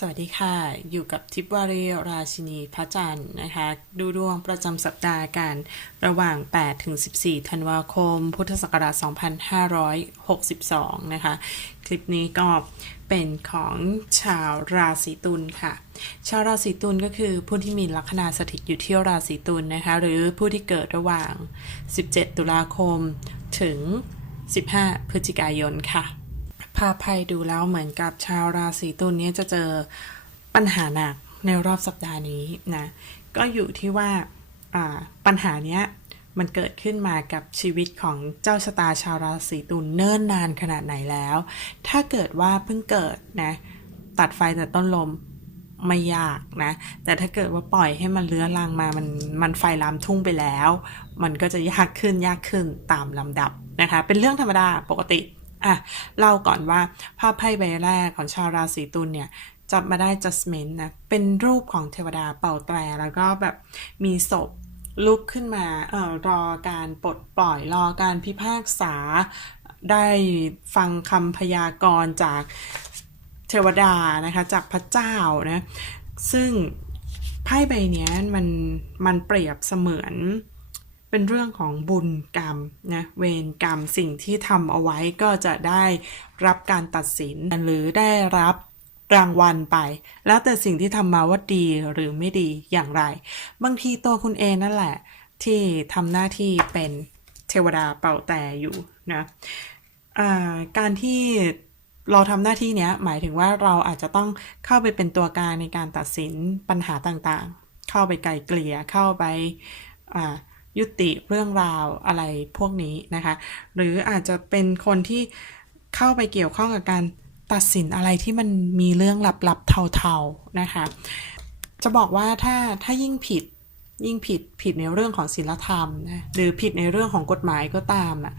สวัสดีค่ะ อยู่กับทิพวารีราชินีพระจันทร์นะคะ ดูดวงประจำสัปดาห์กัน ระหว่าง 8 ถึง 14 ธันวาคม พุทธศักราช 2562 นะคะ คลิปนี้ก็เป็นของชาวราศีตุลค่ะ ชาวราศีตุลก็คือผู้ที่มีลัคนาสถิตอยู่ที่ราศีตุลนะคะ หรือผู้ที่เกิดระหว่าง 17 ตุลาคมถึง 15 พฤศจิกายนค่ะ ภาพไพ่ดูแล้วเหมือนกับชาวราศีตุลเนี้จะเจอปัญหาหนักในรอบสัปดาห์นี้นะ ก็อยู่ที่ว่าอ่าปัญหาเนี้ยมันเกิดขึ้นมากับชีวิตของเจ้าชะตาชาวราศีตุลเนิ่นนานขนาดไหนแล้ว ถ้าเกิดว่าเพิ่งเกิดนะตัดไฟแต่ต้นลมไม่ยากนะ แต่ถ้าเกิดว่าปล่อยให้มันเลื้อรังมา มันมันไฟลามทุ่งไปแล้ว มันก็จะยากขึ้นยากขึ้นตามลำดับนะคะ เป็นเรื่องธรรมดาปกติ อะเล่าก่อนว่าภาพไพ่ใบแรกของชาวราศีตุลเนี่ยจับมาได้ judgment นะ เป็นรูปของเทวดาเป่าแตร แล้วก็แบบมีศพลุกขึ้นมาเอ่อรอการปลดปล่อยรอการพิพากษา ได้ฟังคำพยากรณ์จากเทวดานะคะจากพระเจ้านะ ซึ่งไพ่ใบนี้มันมันเปรียบเสมือน เป็นเรื่องของบุญกรรมนะเวรกรรมสิ่งที่ทำเอาไว้ก็จะได้รับการตัดสินหรือได้รับรางวัลไป แล้วแต่สิ่งที่ทำมาว่าดีหรือไม่ดีอย่างไร บางทีตัวคุณเองนั่นแหละ ที่ทำหน้าที่เป็นเทวดาเป่าแต่อยู่นะการที่เราทำหน้าที่เนี้ยหมายถึงว่าเราอาจจะต้องเข้าไปเป็นตัวกลางในการตัดสินปัญหาต่างๆ เข้าไปไกลเกลี่ยเข้าไปอ่า ยุติเรื่องราวอะไรพวกนี้นะคะ หรืออาจจะเป็นคนที่เข้าไปเกี่ยวข้องกับการตัดสินอะไรที่มันมีเรื่องลับๆเทาๆนะคะ จะบอกว่าถ้าถ้ายิ่งผิดยิ่งผิดผิดในเรื่องของศีลธรรมนะหรือผิดในเรื่องของกฎหมายก็ตามอะ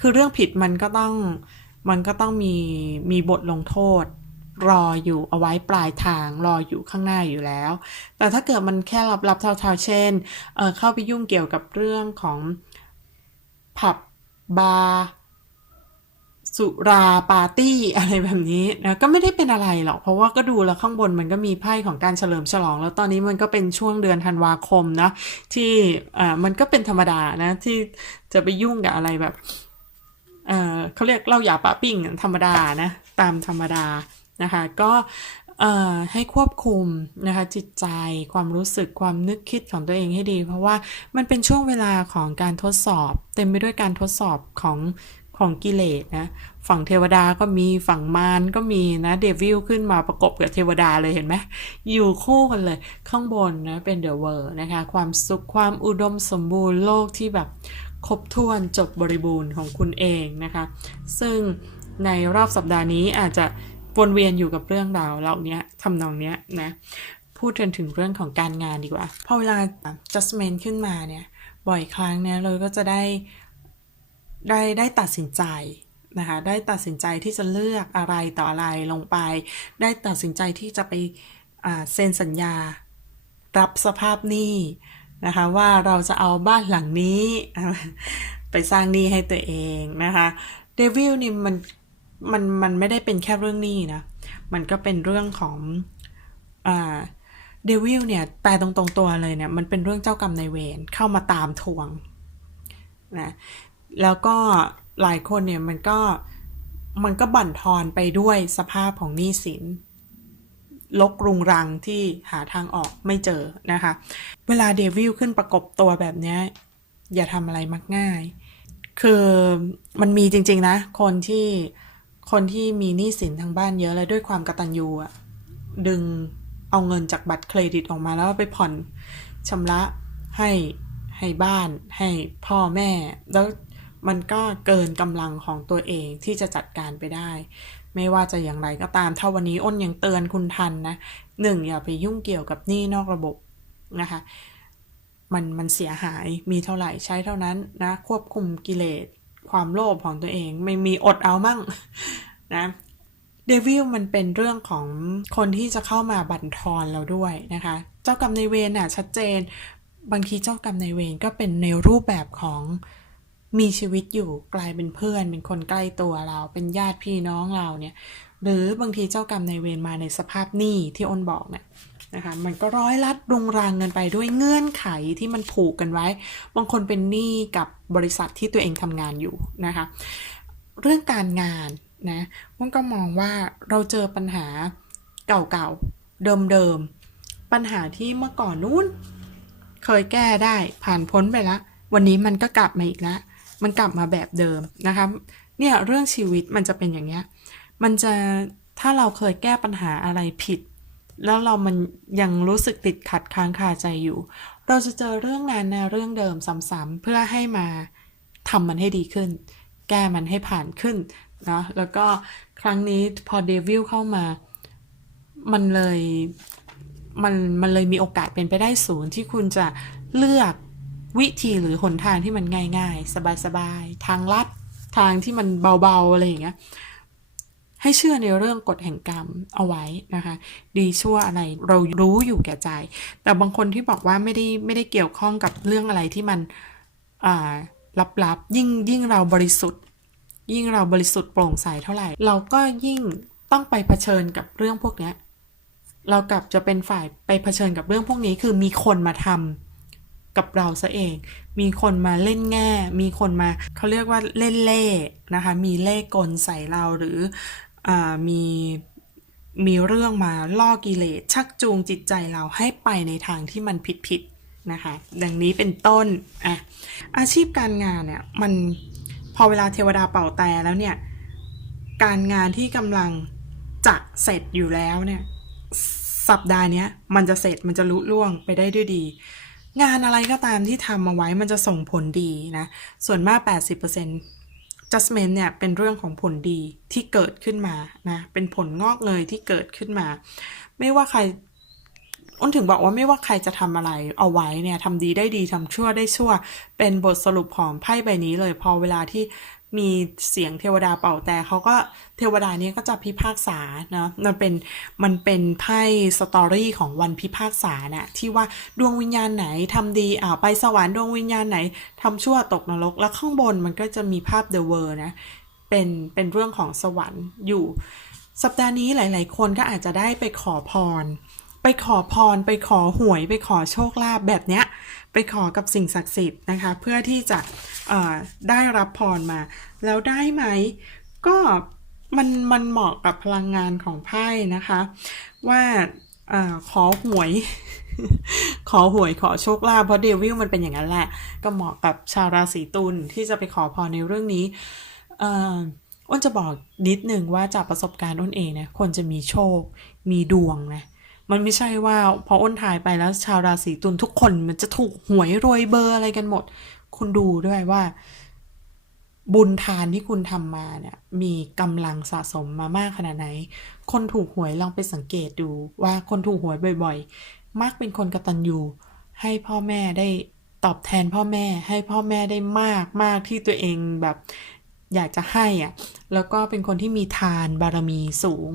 คือเรื่องผิดมันก็ต้องมันก็ต้องมีมีบทลงโทษ รออยู่เอาไว้ปลายทางรออยู่ข้างหน้าอยู่แล้ว แต่ถ้าเกิดมันแค่ลับๆเทาๆเช่นเเข้าไปยุ่งเกี่ยวกับเรื่องของผับบาร์สุราปาร์ตี้อะไรแบบนี้นะก็ไม่ได้เป็นอะไรหรอก เพราะว่าก็ดูแล้วข้างบนมันก็มีไพ่ของการเฉลิมฉลอง แล้วตอนนี้มันก็เป็นช่วงเดือนธันวาคมนะที่อ่ามันก็เป็นธรรมดานะที่จะไปยุ่งกับอะไรแบบเออเขาเรียกเล่าหยาปะปิ้งธรรมดานะ ตามธรรมดา นะคะ ก็ให้ควบคุมนะคะจิตใจความรู้สึกความนึกคิดของตัวเองให้ดี เพราะว่ามันเป็นช่วงเวลาของการทดสอบ เต็มไปด้วยการทดสอบของของกิเลสนะฝั่งเทวดาก็มีฝั่งมารก็มีนะเดวิลขึ้นมาประกบกับเทวดาเลยเห็นไหมอยู่คู่กันเลยข้างบนนะเป็นเดอะเวอร์นะคะ ความสุขความอุดมสมบูรณ์โลกที่แบบครบถ้วนจบบริบูรณ์ของคุณเองนะคะ ซึ่งในรอบสัปดาห์นี้อาจจะ วนเวียนอยู่กับเรื่องราวเหล่านี้ทำนองเนี้ยนะ พูดกันถึงเรื่องของการงานดีกว่า พอเวลา adjustment ขึ้นมาเนี่ย บ่อยครั้งเนี่ยเราก็จะได้ได้ได้ตัดสินใจนะคะได้ตัดสินใจที่จะเลือกอะไรต่ออะไรลงไป ได้ตัดสินใจที่จะไปเซ็นสัญญา รับสภาพหนี้นะคะว่าเราจะเอาบ้านหลังนี้ ไปสร้างหนี้ให้ตัวเองนะคะเดวิลนี่มัน มันมันไม่ได้เป็นแค่เรื่องนี้นะ มันก็เป็นเรื่องของอ่าเดวิลเนี่ยแปลตรงๆตัวเลยเนี่ย มันเป็นเรื่องเจ้ากรรมนายเวรเข้ามาตามทวงนะแล้วก็หลายคนเนี่ยมันก็มันก็บั่นทอนไปด้วยสภาพของหนี้สินลกรุงรังที่หาทางออกไม่เจอนะคะ เวลาเดวิลขึ้นประกบตัวแบบนี้ อย่าทำอะไรมักง่าย คือมันมีจริงๆนะ คนที่ คนที่มีหนี้สินทางบ้านเยอะแล้วด้วยความกระตันยูอะดึงเอาเงินจากบัตรเครดิตออกมาแล้วไปผ่อนชำระให้ให้บ้านให้พ่อแม่ แล้วมันก็เกินกำลังของตัวเองที่จะจัดการไปได้ ไม่ว่าจะอย่างไรก็ตามถ้าวันนี้อ้นยังเตือนคุณทันนะหนึ่งอย่าไปยุ่งเกี่ยวกับหนี้นอกระบบนะคะ มันมันเสียหายมีเท่าไหร่ใช้เท่านั้นนะควบคุมกิเลส ความโลภของตัวเอง ไม่มีอดเอามั่งนะเดวิลมันเป็นเรื่องของคนที่จะเข้ามาบั่นทอนเราด้วยนะคะ เจ้ากรรมในเวรน่ะชัดเจน บางทีเจ้ากรรมในเวรก็เป็นในรูปแบบของมีชีวิตอยู่กลายเป็นเพื่อน เป็นคนใกล้ตัวเรา เป็นญาติพี่น้องเราเนี่ย หรือบางทีเจ้ากรรมในเวรมาในสภาพหนี้ที่อ้นบอกเนี่ย นะคะมันก็ร้อยลัดรุงรังเงินไปด้วยเงื่อนไขที่มันผูกกันไว้ บางคนเป็นหนี้กับบริษัทที่ตัวเองทำงานอยู่นะคะ เรื่องการงานนะมันก็มองว่าเราเจอปัญหาเก่าๆ เดิมๆ ปัญหาที่เมื่อก่อนนู้น เคยแก้ได้ผ่านพ้นไปแล้ววันนี้มันก็กลับมาอีกแล้วมันกลับมาแบบเดิมนะคะเนี่ยเรื่องชีวิตมันจะเป็นอย่างเงี้ยมันจะถ้าเราเคยแก้ปัญหาอะไรผิด แล้วเรามันยังรู้สึกติดขัดค้างคาใจอยู่ เราจะเจอเรื่องนั้นนะเรื่องเดิมซ้ำๆเพื่อให้มาทำมันให้ดีขึ้น แก้มันให้ผ่านขึ้นนะแล้วก็ครั้งนี้พอเดวิลเข้ามา มันเลยมันมันเลยมีโอกาสเป็นไปได้สูงที่คุณจะเลือกวิธีหรือหนทางที่มันง่าย ๆ สบายๆ ทางลัดทางที่มันเบาๆ อะไรอย่างเงี้ย ให้เชื่อในเรื่องกฎแห่งกรรมเอาไว้นะคะ ดีชั่วอะไรเรารู้อยู่แก่ใจ แต่บางคนที่บอกว่าไม่ได้ไม่ได้เกี่ยวข้องกับเรื่องอะไรที่มันลับๆยิ่งยิ่งเราบริสุทธิ์ ยิ่งเราบริสุทธิ์โปร่งใสเท่าไหร่ เราก็ยิ่งต้องไปเผชิญกับเรื่องพวกนี้เรากลับจะเป็นฝ่ายไปเผชิญกับเรื่องพวกนี้ คือมีคนมาทำกับเราซะเอง มีคนมาเล่นแง่ มีคนมาเขาเรียกว่าเล่นเล่นะคะ มีเล่กลใส่เราหรือ มีมีเรื่องมาล่อกิเลสชักจูงจิตใจเราให้ไปในทางที่มันผิดผิดๆนะคะ ดังนี้เป็นต้นอะอาชีพการงานเนี่ยมันพอเวลาเทวดาเป่าแต่แล้วเนี่ยการงานที่กำลังจะเสร็จอยู่แล้วเนี่ยสัปดาห์นี้มันจะเสร็จมันจะลุล่วงไปได้ด้วยดี งานอะไรก็ตามที่ทำมาไว้มันจะส่งผลดีนะ ส่วนมาก 80% judgment เนี่ยเป็นเรื่องของผลดีที่เกิดขึ้นมานะเป็นผลงอกเงยที่เกิดขึ้นมา ไม่ว่าใครอ้นถึงบอกว่าไม่ว่าใครจะทำอะไรเอาไว้เนี่ยทำดีได้ดีทำชั่วได้ชั่ว เป็นบทสรุปของไพ่ใบนี้เลยพอเวลาที่ มีเสียงเทวดาเป่าแต่เขาก็เทวดานี้ก็จะพิพากษานะมันเป็นมันเป็นไพ่สตอรี่ของวันพิพากษาน่ะที่ว่าดวงวิญญาณไหนทำดีอ่าไปสวรรค์ดวงวิญญาณไหนทำชั่วตกนรก แล้วข้างบนมันก็จะมีภาพเดอะเวอร์นะเป็นเป็นเรื่องของสวรรค์อยู่ สัปดาห์นี้หลาย ๆ คนก็อาจจะได้ไปขอพร ไปขอพร ไปขอหวย ไปขอโชคลาภแบบเนี้ย ไปขอกับสิ่งศักดิ์สิทธิ์นะคะ เพื่อที่จะได้รับพรมา แล้วได้ไหม ก็มันมันเหมาะกับพลังงานของไพ่นะคะ ว่าอขอหวย ขอหวยขอโชคลาภเพราะเดวิลมันเป็นอย่างนั้นแหละ ก็เหมาะกับชาวราศีตุลที่จะไปขอพรในเรื่องนี้เอ้นจะบอกนิดหนึ่งว่าจากประสบการณ์อ้นเองเนี่ยคนจะมีโชค มีดวงนะ มันไม่ใช่ว่าพออ้นถ่ายไปแล้วชาวราศีตุลทุกคนมันจะถูกหวยรวยเบอร์อะไรกันหมด คุณดูด้วยว่า บุญทานที่คุณทำมาเนี่ย มีกำลังสะสมมามากขนาดไหน คนถูกหวยลองไปสังเกตดูว่าคนถูกหวยบ่อย ๆ มักเป็นคนกตัญญูให้พ่อแม่ได้ตอบแทนพ่อแม่ให้พ่อแม่ได้มากมากที่ตัวเองแบบ อยากจะให้อะแล้วก็เป็นคนที่มีทานบารมีสูง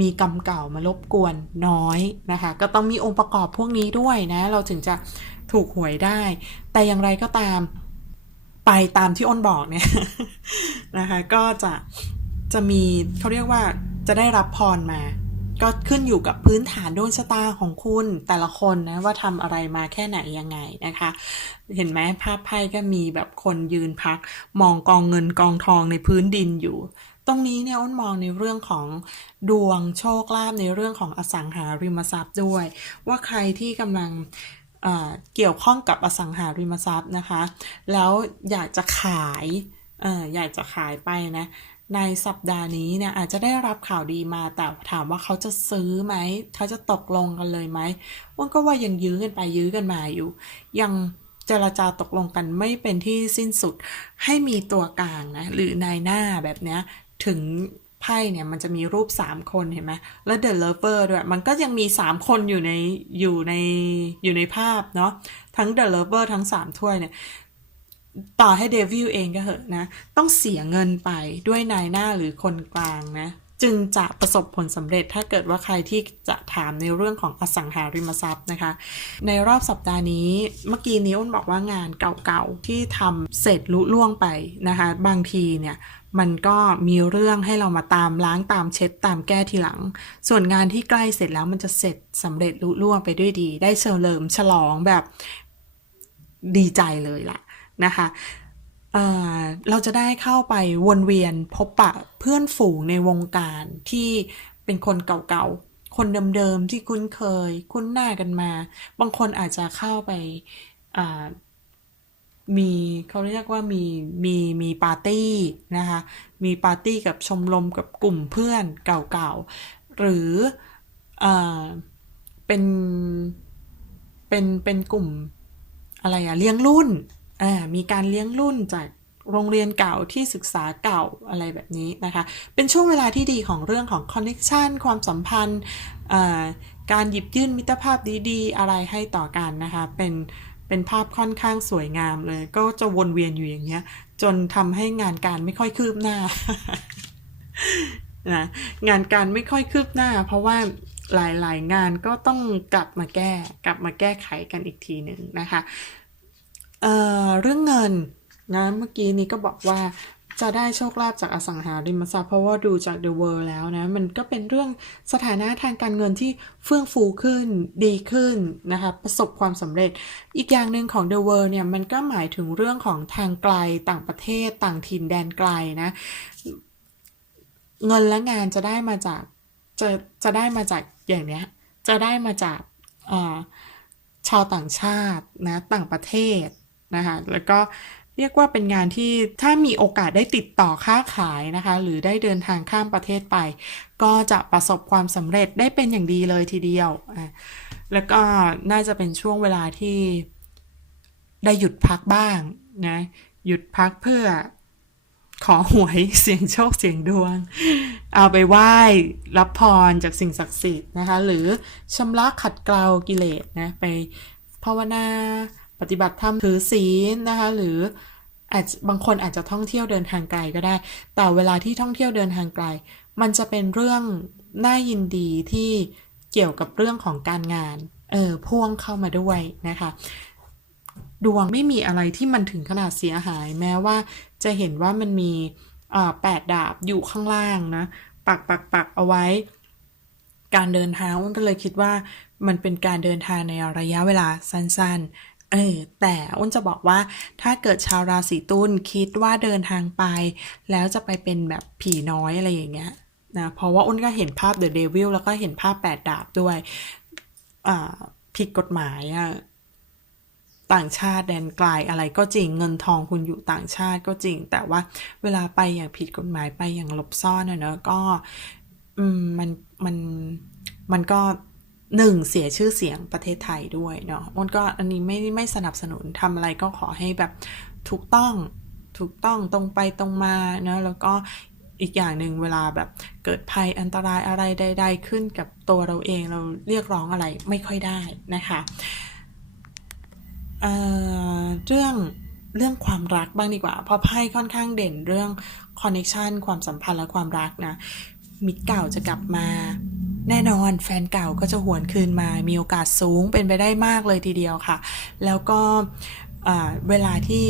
มีกรรมเก่ามารบกวนน้อยนะคะ ก็ต้องมีองค์ประกอบพวกนี้ด้วยนะ เราถึงจะถูกหวยได้ แต่อย่างไรก็ตามไปตามที่อ้นบอกเนี่ยนะคะ ก็จะจะมีเขาเรียกว่าจะได้รับพรมา ก็ขึ้นอยู่กับพื้นฐานดวงชะตาของคุณแต่ละคนนะว่าทำอะไรมาแค่ไหนยังไงนะคะ เห็นไหมภาพไพ่ก็มีแบบคนยืนพัก มองกองเงินกองทองในพื้นดินอยู่ ตรงนี้เนี่ยอ้นมองในเรื่องของดวงโชคลาภในเรื่องของอสังหาริมทรัพย์ด้วย ว่าใครที่กำลังเเกี่ยวข้องกับอสังหาริมทรัพย์นะคะ แล้วอยากจะขายออยากจะขายไปนะ ในสัปดาห์นี้เนี่ยอาจจะได้รับข่าวดีมาแต่ถามว่าเขาจะซื้อไหมเขาจะตกลงกันเลยไหมว่นก็ว่ายังยื้อกันไปยื้อกันมาอยู่ ยังเจรจาตกลงกันไม่เป็นที่สิ้นสุดให้มีตัวกลางนะหรือนายหน้าแบบเนี้ยถึงไพ่เนี่ยมันจะมีรูป 3 คนเห็นไหมแล้ว The Lover ด้วย มันก็ยังมี 3 คนอยู่ในอยู่ในอยู่ในภาพเนาะทั้ง The Lover ทั้ง 3 ถ้วยเนี่ย ต่อให้เดวิลเองก็เหอะนะ ต้องเสียเงินไปด้วยนายหน้าหรือคนกลางนะ จึงจะประสบผลสำเร็จถ้าเกิดว่าใครที่จะถามในเรื่องของอสังหาริมทรัพย์นะคะ ในรอบสัปดาห์นี้เมื่อกี้นี้อ้นบอกว่างานเก่าๆ ที่ทำเสร็จลุล่วงไปนะคะ บางทีเนี่ยมันก็มีเรื่องให้เรามาตามล้างตามเช็ดตามแก้ทีหลัง ส่วนงานที่ใกล้เสร็จแล้วมันจะเสร็จสำเร็จลุล่วงไปด้วยดี ได้เฉลิมฉลองแบบดีใจเลยล่ะ นะคะเเราจะได้เข้าไปวนเวียนพบปะเพื่อนฝูงในวงการที่เป็นคนเก่าๆ คนเดิมๆ ที่คุ้นเคย คุ้นหน้ากันมา บางคนอาจจะเข้าไปมีเขาเรียกว่ามีมีมีปาร์ตี้นะคะมีปาร์ตี้กับชมรมกับกลุ่มเพื่อนเก่าๆ หรืออเป็นเป็นเป็นกลุ่มอะไรอะเลี้ยงรุ่น อ่ามีการเลี้ยงรุ่นจากโรงเรียนเก่าที่ศึกษาเก่าอะไรแบบนี้นะคะ เป็นช่วงเวลาที่ดีของเรื่องของคอนเน c ชันความสัมพันธ์ การหยิบยื่นมิตรภาพดีๆ อะไรให้ต่อกันนะคะ เป็นเป็นภาพค่อนข้างสวยงามเลย ก็จะวนเวียนอยู่อย่างเงี้ย จนทำให้งานการไม่ค่อยคืบหน้านะงานการไม่ค่อยคืบหน้า เพราะว่าหลายๆงานก็ต้องกลับมาแก้ กลับมาแก้ไขกันอีกทีหนึ่งนะคะ เอ่อเรื่องเงินนะเมื่อกี้นี้ก็บอกว่าจะได้โชคลาภจากอสังหาริมทรัพย์เพราะว่าดูจาก The World แล้วนะ มันก็เป็นเรื่องสถานะทางการเงินที่เฟื่องฟูขึ้นดีขึ้นนะคะประสบความสำเร็จ อีกอย่างหนึ่งของ The World เนี่ย มันก็หมายถึงเรื่องของทางไกลต่างประเทศต่างถิ่นแดนไกลนะ เงินและงานจะได้มาจากจะจะได้มาจากอย่างเนี้ยจะได้มาจากชาวต่างชาตินะต่างประเทศ นะคะแล้วก็เรียกว่าเป็นงานที่ถ้ามีโอกาสได้ติดต่อค้าขายนะคะ หรือได้เดินทางข้ามประเทศไป ก็จะประสบความสำเร็จได้เป็นอย่างดีเลยทีเดียวอะแล้วก็น่าจะเป็นช่วงเวลาที่ได้หยุดพักบ้างนะหยุดพักเพื่อขอหวยเสียงโชคเสียงดวง เอาไปไหว้รับพรจากสิ่งศักดิ์สิทธิ์นะคะ หรือชำระขัดเกลากิเลสนะไปภาวนา ปฏิบัติธรรมถือศีลนะคะ หรืออาจบางคนอาจจะท่องเที่ยวเดินทางไกลก็ได้ แต่เวลาที่ท่องเที่ยวเดินทางไกล มันจะเป็นเรื่องน่ายินดีที่เกี่ยวกับเรื่องของการงาน เออพ่วงเข้ามาด้วยนะคะ ดวงไม่มีอะไรที่มันถึงขนาดเสียหาย แม้ว่าจะเห็นว่ามันมีแปดดาบอยู่ข้างล่างนะ ปักปักปักเอาไว้ การเดินทางก็เลยคิดว่ามันเป็นการเดินทางในระยะเวลาสั้นๆ เออแต่อ้นจะบอกว่าถ้าเกิดชาวราศีตุลคิดว่าเดินทางไป แล้วจะไปเป็นแบบผีน้อยอะไรอย่างเงี้ยนะเพราะว่าอ้นก็เห็นภาพ The Devil แล้วก็เห็นภาพแปดดาบด้วยอ่าผิดกฎหมายอะต่างชาติแดนไกลอะไรก็จริงเงินทองคุณอยู่ต่างชาติก็จริง แต่ว่าเวลาไปอย่างผิดกฎหมายไปอย่างหลบซ่อนอะเนอะก็อืมมันมันมันก็ หนึ่งเสียชื่อเสียงประเทศไทยด้วยเนาะมันก็อันนี้ไม่ไม่สนับสนุนทำอะไรก็ขอให้แบบถูกต้องถูกต้องตรงไปตรงมาเนอะแล้วก็อีกอย่างหนึ่งเวลาแบบเกิดภัยอันตรายอะไรใด ๆ ขึ้นกับตัวเราเองเราเรียกร้องอะไรไม่ค่อยได้นะคะเเรื่องเรื่องความรักบ้างดีกว่า เพราะไพ่ค่อนข้างเด่นเรื่องคอนเน c t ชันความสัมพันธ์และความรักนะมิตรเก่าจะกลับมา แน่นอนแฟนเก่าก็จะหวนคืนมา มีโอกาสสูงเป็นไปได้มากเลยทีเดียวค่ะ แล้วก็เวลาที่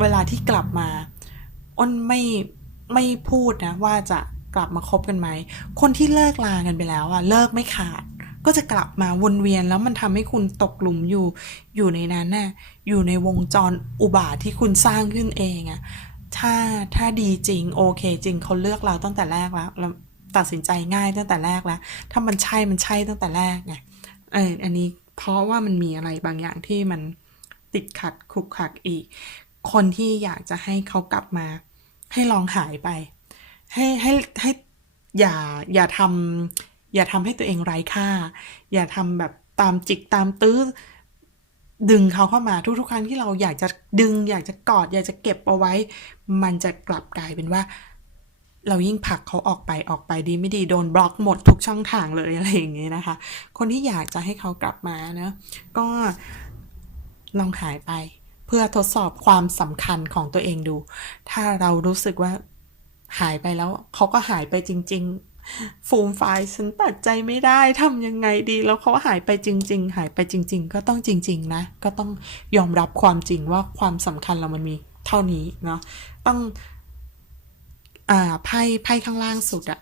เวลาที่กลับมา อ้นไม่ไม่พูดนะว่าจะกลับมาคบกันไหม คนที่เลิกลากันไปแล้วอะเลิกไม่ขาด ก็จะกลับมาวนเวียนแล้วมันทำให้คุณตกหลุมอยู่ อยู่ในนั้นน่ะ อยู่ในวงจรอุบาทที่คุณสร้างขึ้นเองอะถ้าถ้าดีจริงโอเค จริงเขาเลือกเราตั้งแต่แรกแล้ว ตัดสินใจง่ายตั้งแต่แรกแล้ว ถ้ามันใช่มันใช่ตั้งแต่แรกไงเอออันนี้เพราะว่ามันมีอะไรบางอย่างที่มันติดขัดขุกขักอีก คนที่อยากจะให้เขากลับมา ให้ลองหายไป ให้ให้ให้อย่าอย่าทำอย่าทำให้ตัวเองไร้ค่า อย่าทำแบบตามจิกตามตื้อดึงเขาเข้ามาทุกๆ ครั้งที่เราอยากจะดึง อยากจะกอด อยากจะเก็บเอาไว้ มันจะกลับกลายเป็นว่า เรายิ่งผลักเขาออกไปออกไปดีไม่ดีโดนบล็อกหมดทุกช่องทางเลยอะไรอย่างเงี้ยนะคะ คนที่อยากจะให้เขากลับมานะก็ลองหายไป เพื่อทดสอบความสำคัญของตัวเองดู ถ้าเรารู้สึกว่าหายไปแล้วเขาก็หายไปจริง ๆ ฟูมไฟล์ฉันตัดใจไม่ได้ทำยังไงดี แล้วเขาหายไปจริง ๆ หายไปจริง ๆ ก็ต้องจริง ๆ นะ ก็ต้องยอมรับความจริงว่าความสำคัญเรามันมีเท่านี้เนาะต้อง อ่าไพ่ไพ่ข้างล่างสุดอะ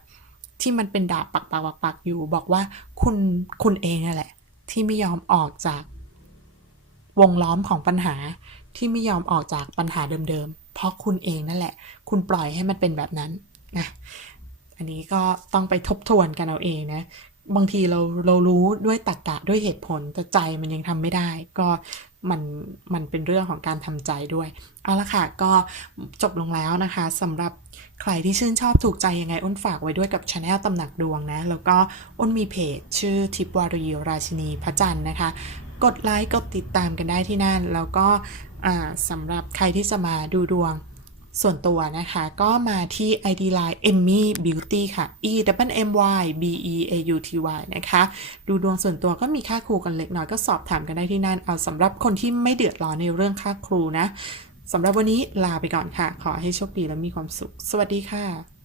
ที่มันเป็นดาบปักปักปักปักอยู่บอกว่าคุณคุณเองนั่นแหละ ที่ไม่ยอมออกจาก วงล้อมของปัญหาที่ไม่ยอมออกจากปัญหาเดิมๆ เพราะคุณเองนั่นแหละ คุณปล่อยให้มันเป็นแบบนั้นนะอันนี้ก็ต้องไปทบทวนกันเอาเองนะ บางทีเราเรารู้ด้วยตรรกกะด้วยเหตุผลแต่ใจมันยังทำไม่ได้ ก็มันมันเป็นเรื่องของการทำใจด้วย เอาละค่ะ ก็จบลงแล้วนะคะสำหรับ ใครที่ชื่นชอบถูกใจยังไงอ้นฝากไว้ด้วยกับช anel ตำหนักดวงนะ แล้วก็อ้นมีเพจชื่อทิพวารีราชินีพระจันทร์นะคะ กดไลค์กดติดตามกันได้ที่นั่น แล้วก็สำหรับใครที่จะมาดูดวงส่วนตัวนะคะ ก็มาที่ ID Line Emmy Beauty ค่ะ E W M Y B E A U T Y นะคะ ดูดวงส่วนตัวก็มีค่าครูกันเล็กน้อยก็สอบถามกันได้ที่นั่น เอาสำหรับคนที่ไม่เดือดร้อนในเรื่องค่าครูนะ สำหรับวันนี้ลาไปก่อนค่ะ ขอให้โชคดีและมีความสุข สวัสดีค่ะ